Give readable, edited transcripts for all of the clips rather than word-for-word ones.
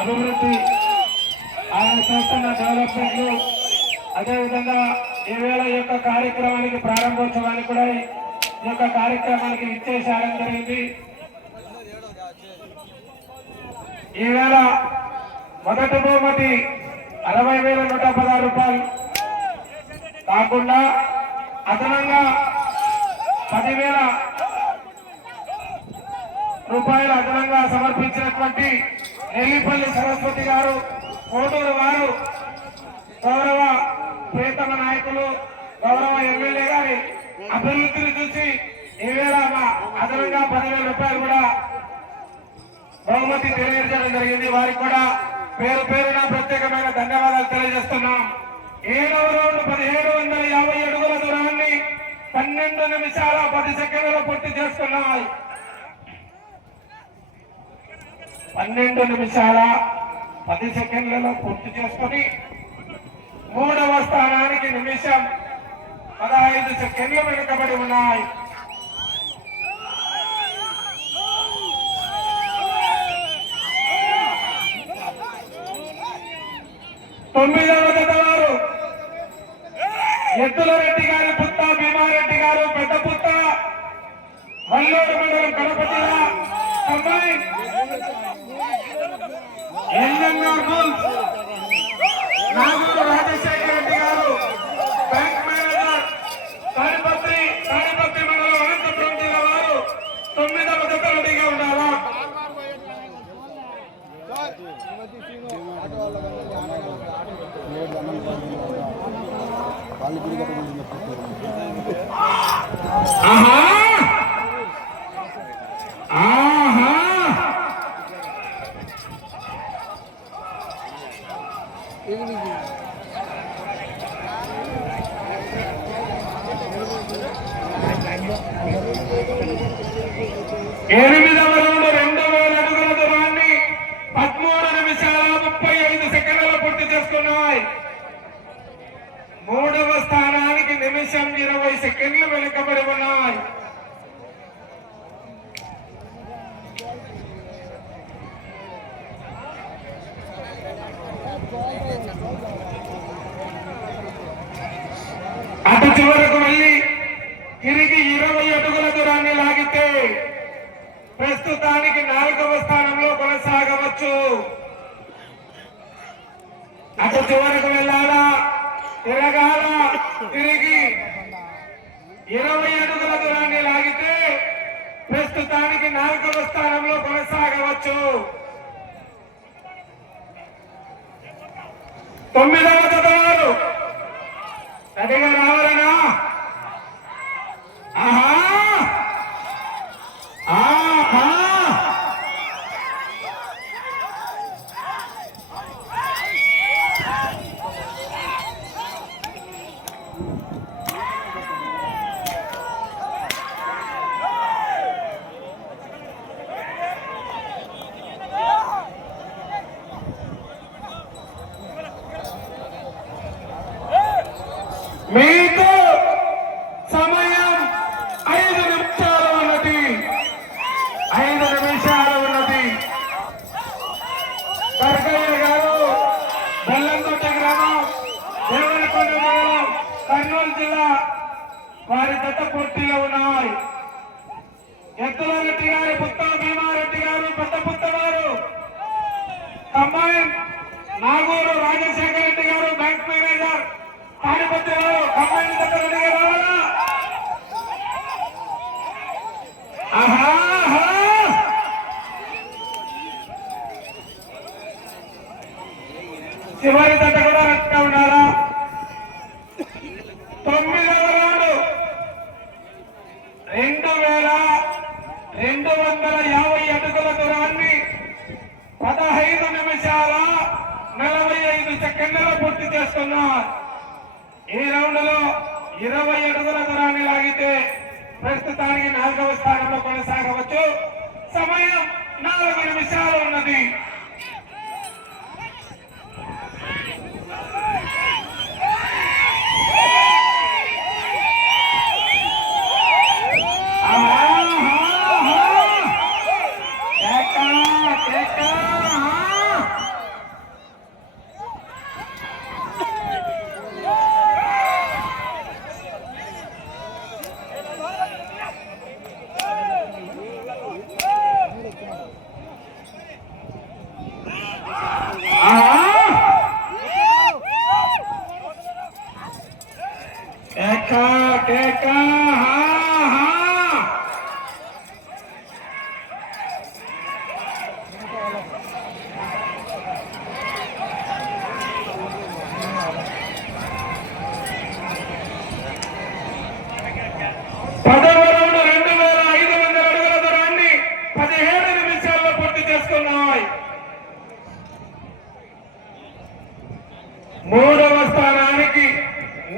అభివృద్ధి, ఆయన చేస్తున్న డెవలప్మెంట్లు, అదేవిధంగా ఈవేళ ఈ యొక్క కార్యక్రమానికి ప్రారంభోత్సవానికి కూడా ఈ యొక్క కార్యక్రమానికి ఇచ్చేసారం జరిగింది. ఈవేళ మొదటి బహుమతి 60,116 రూపాయలు కాకుండా అదనంగా 10,000 రూపాయలు అదనంగా సమర్పించినటువంటి నెల్లిపల్లి సరస్వతి గారు, కోటూరు వారు, గౌరవ ప్రియతమ నాయకులు, గౌరవ ఎమ్మెల్యే గారి అభివృద్ధిని చూసి ఈవేళ అదనంగా 10,000 రూపాయలు కూడా బహుమతి తెలియజేయడం జరిగింది. వారికి కూడా పేరు పేరున ప్రత్యేకమైన ధన్యవాదాలు తెలియజేస్తున్నాం. 7వ రౌండ్ 1750 అడుగుల దూరాన్ని 12 నిమిషాల 10 సెకండ్లలో పూర్తి చేసుకున్నాయి. 12 నిమిషాల 10 సెకండ్లలో పూర్తి చేసుకుని 3వ స్థానానికి నిమిషం 15 సెకండ్లు వెనుకబడి ఉన్నాయి. 9వ జత వారు ఎద్దుల రెడ్డి గారి పుత్త భీమారెడ్డి గారు, పెద్ద పుత్త, వల్లూరు మండలం, కడప జిల్లా. అమ్మాయి నాగూరు రాజశేఖర రెడ్డి గారు, బ్యాంక్ మేనేజర్, తాడిపత్రి మండలం, అనంతపురం జిల్లా వారు 9వ జత రెడీగా ఉండాలా. ఆహా ఆహా 8వ రౌండ్ 2,000 అడుగుల దూరాన్ని 13 నిమిషాల 35 సెకండ్లలో పూర్తి చేసుకున్నాయి. 3వ స్థానానికి నిమిషం 20 సెకండ్లు వెనుకబడి ఉన్నాయి. అటు చివరకు మళ్ళీ తిరిగి 20 అడుగుల దూరాన్ని లాగితే ప్రస్తుతానికి 4వ స్థానంలో కొనసాగవచ్చు. అటు చివరకు వెళ్ళాలా, తిరగాల, తిరిగి 20 అడుగుల దూరాన్ని లాగితే ప్రస్తుతానికి 4వ స్థానంలో కొనసాగవచ్చు. 9వ జత వారు రెడీగా రావాలనా? ఆహా ఆహా మీకు సమయం 5 నిమిషాలు ఉన్నది. 5 నిమిషాలు ఉన్నది. కర్కయ్య గారు, బెల్లంకొండ గ్రామం, దేవరకొండ మండలం, కర్నూలు జిల్లా వారి జత పూర్తిలో ఉన్నాయి. ఎద్దుల రెడ్డి గారి పుత్త భీమారెడ్డి గారు, పెద్ద పుత్త వారు, కంబైన్ నాగూరు రాజశేఖర రెడ్డి గారు, బ్యాంక్ మేనేజర్, తాడిపత్రి వారు, కంబైన్ జత రెడీగా రావాలా? ఆహా చివరి జత కూడా రెడీగా ఉండాలా? 9వ రౌండ్ 2,250 అడుగుల దూరాన్ని 15 నిమిషాల 45 సెకండ్లలో పూర్తి చేస్తున్నారు. ఈ రౌండ్ లో 20 అడుగుల దూరాన్ని లాగితే ప్రస్తుతానికి 4వ స్థానంలో కొనసాగవచ్చు. సమయం 4 నిమిషాలు ఉన్నది. మూడవ స్థానానికి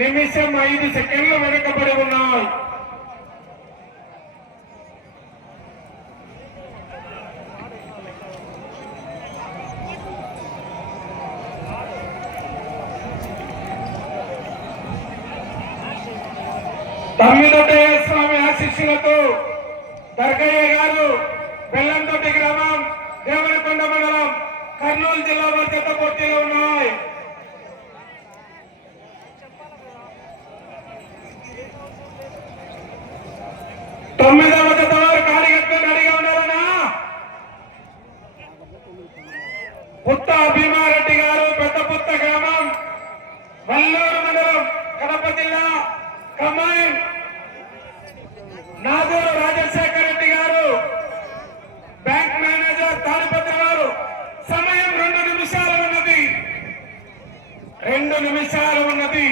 నిమిషం 5 సెకండ్లు వెనుకబడి ఉన్నాయి. తమ్మిదొడ్డయ్య స్వామి ఆశీస్సులతో దర్గయ్య గారు బెల్లంతోటి గ్రామం దేవరకొండ మండలం కర్నూలు జిల్లా వారి జత పోటీలో ఉన్నాయి. తొమ్మిదవ జత వారు కాలిగట్టు రెడీగా ఉన్నారన్నా. పుత్త భీమారెడ్డి గారు పెద్ద పుత్త గ్రామం వల్లూరు మండలం కడప జిల్లా కమాండ్ నాగూరు రాజశేఖర రెడ్డి గారు బ్యాంక్ మేనేజర్ తాడిపత్రి గారు. సమయం 2 నిమిషాలు ఉన్నది. 2 నిమిషాలు ఉన్నది.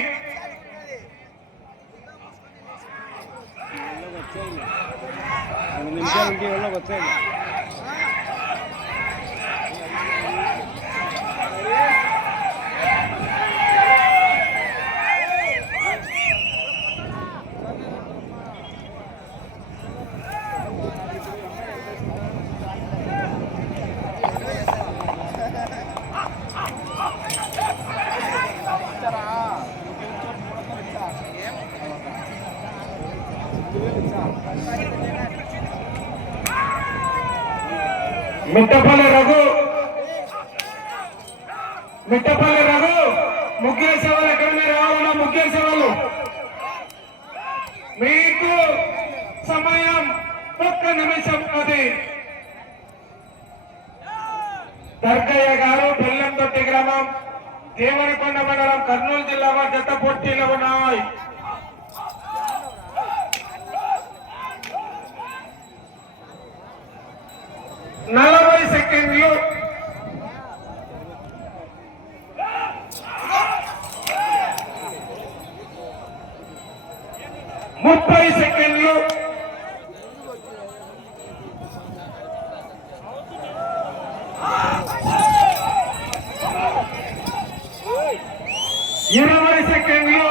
మిట్టపల్లి రఘు ముగ్గురు సేవలు ఎక్కడనే రావాలన్నా ముగ్గురు సేవలు. మీకు సమయం 1 నిమిషం అది. దర్గయ్య గారు బెల్లంతొట్టి గ్రామం దేవరకొండ మండలం కర్నూలు జిల్లా వారి జత పోటీలో ఉన్నాయి. సెకండ్లు 30 సెకండ్లు 20 సెకండ్లు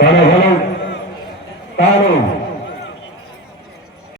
10